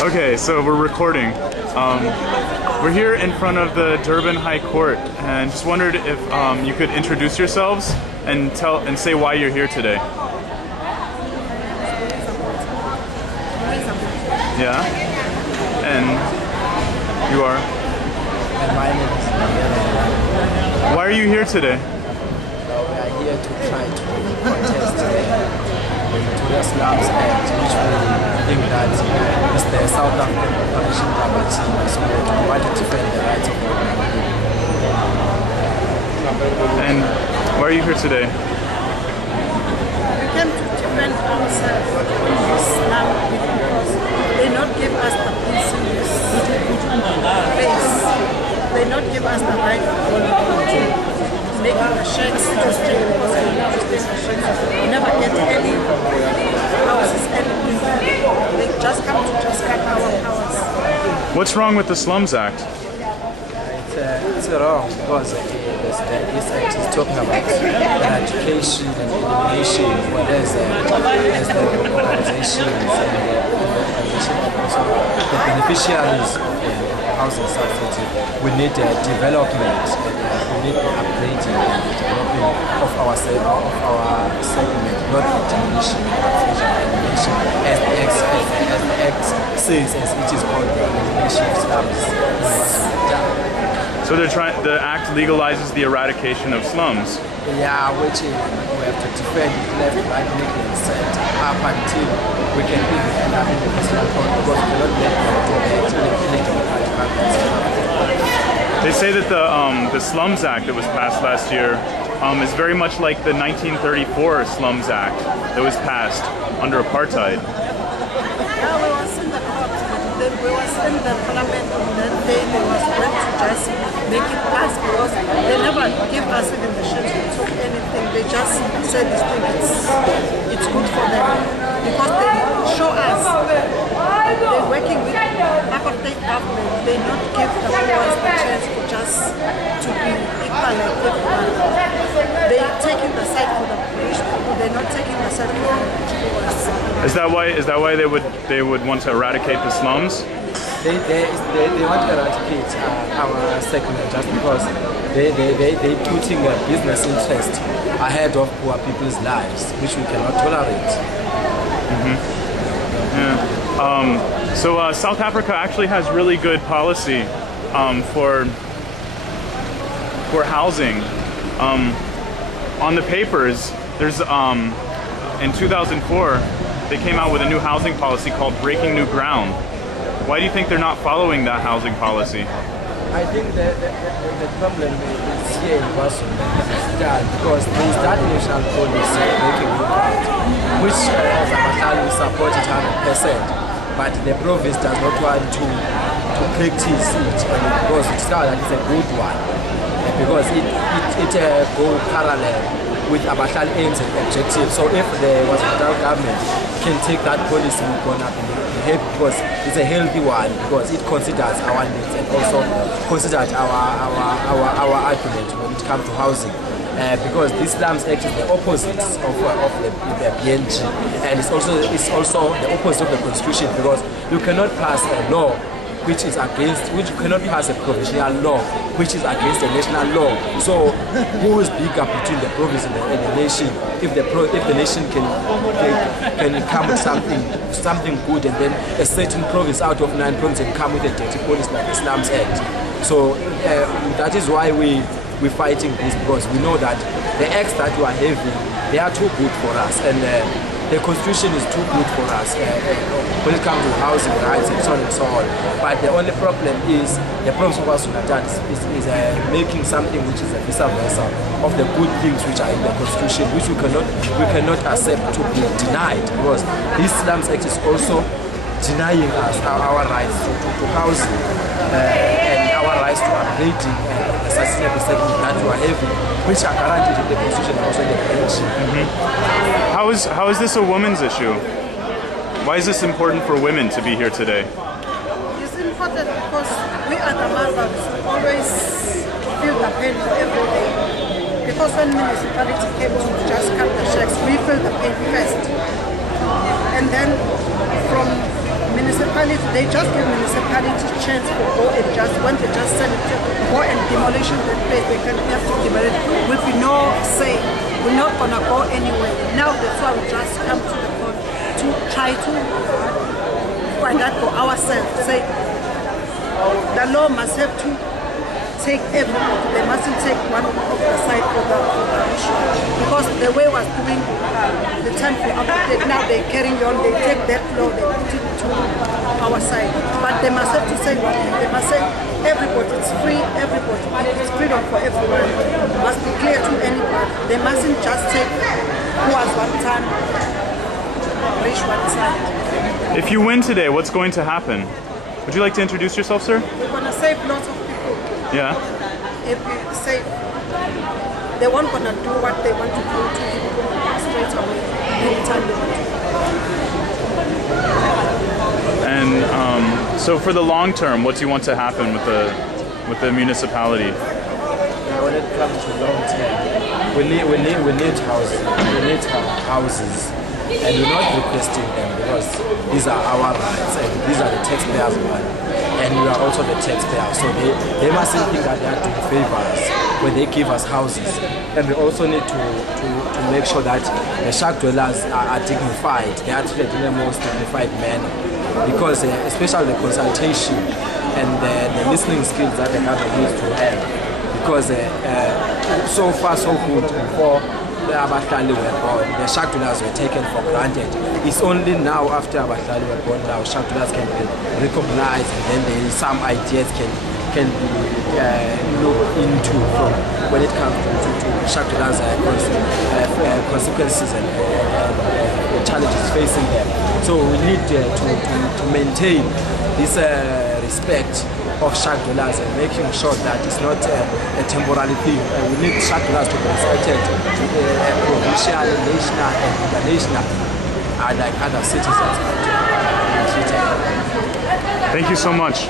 Okay, so we're recording. We're here in front of the Durban High Court, and just wondered if you could introduce yourselves and say why you're here today. Yeah, and you are. And my name is Mnikelo. Why are you here today? We are here to try to contest the Slums Act, which we think that is the South African operation property, so we want to defend the rights of all people. And why are you here today? We came to defend ourselves in this slum because they not give us the peace in this place. They not give us the right to make the shacks to stay because we never stay in the shacks. We never get any houses, anything. They just come to just cut our powers. What's wrong with the Slums Act? It's wrong because this act is talking about education and elimination, whereas the organizations and the beneficiaries of the housing subsidy, we need development, we need the upgrading and developing of our segment, not the demolition of elimination, as the act says, as it is called the elimination of slums. So the act legalizes the eradication of slums. Yeah, which we have to defend left, right, middle, and center up until we can even end up in the personal court because we cannot let them do They say that the Slums Act that was passed last year is very much like the 1934 Slums Act that was passed under apartheid. Yeah, we was in the court, then we was in the parliament on that day. They was going to just make it pass because they never give us even the chance to talk anything. They just say this thing, it's good for them because they show us they're working with apartheid government. They not give the poor the chance to just to be equal like everyone. They taking the side for the rich people. They're not taking the side for the poor. Is that why they would want to eradicate the slums? They want to eradicate our segment just because they putting a business interest ahead of poor people's lives, which we cannot tolerate. Yeah. So South Africa actually has really good policy for housing. On the papers, there's in 2004 they came out with a new housing policy called Breaking New Ground. Why do you think they're not following that housing policy? I think the problem is here in KwaZulu because there is that national policy Breaking New Ground, which as Abahlali we support it 100%. But the province does not want to practice it because it's not that it's a good one. Because it goes parallel with Abahlali aims and objectives. So if the federal government can take that policy we've gone up in the head because it's a healthy one because it considers our needs and also considers our argument when it comes to housing. Because this Slums Act is the opposite of the BNG, and it's also the opposite of the Constitution because you cannot pass a law which you cannot pass a provincial law which is against the national law. So who is bigger between the province and the nation? If the nation can come with something good, and then a certain province out of 9 provinces can come with a dirty policy like the Slums Act. So that is why we're fighting this because we know that the acts that we are having, they are too good for us, and the constitution is too good for us when it comes to housing rights and so on and so on. But the only problem is the province of KwaZulu-Natal is making something which is a vice versa of the good things which are in the constitution, which we cannot accept to be denied because this Slums Act is also denying us our rights to housing and our rights to upgrading the sustainable segment that we are having, which are guaranteed in the Constitution and also in the Convention. How is this a woman's issue? Why is this important for women to be here today? It's important because we are the mothers always feel the pain for every day. Because when municipality came to just cut the checks, we feel the pain first. And then from municipality municipality, they just give municipality chance for go and just, when they just send it to go and demolition that place, they can have to demolish it. Will be no say, we're not gonna go anywhere. Now that's why we just come to the court to try to find out for ourselves. Say, the law must have to take everyone. They mustn't take one of the side for the issue. Because the way was doing the time for update, now they're carrying on, they take that law, they put it to our side. But they must have to say one thing. They must say everybody, it's free, everybody, it's freedom for everyone. It must be clear to anybody. They mustn't just take who has one time, reach one side. If you win today, what's going to happen? Would you like to introduce yourself, sir? We're going to save lots of people. Yeah. If we say they weren't going to do what they want to do to people straight away anytime they want to. And so for the long term, what do you want to happen with the municipality? Now, when it comes to long term, we need houses. We need houses. And we're not requesting them because these are our rights and these are the taxpayers' money. And we are also the taxpayers. So they mustn't think that they are doing favors when they give us houses. And we also need to make sure that the shack dwellers are dignified. They are treated in the most dignified manner. Because especially the consultation and the listening skills that the government needs to have. Because so far so good before the Abahlali were born, the shack dwellers were taken for granted. It's only now after Abahlali were born now shack dwellers can be recognized and then some ideas can be looked into from when it comes to shack dwellers consequences and the challenges facing them. So we need to maintain this respect of shack dwellers and making sure that it's not a temporary thing. We need shack dwellers to be respected provincial, national and international like other citizens. Thank you so much.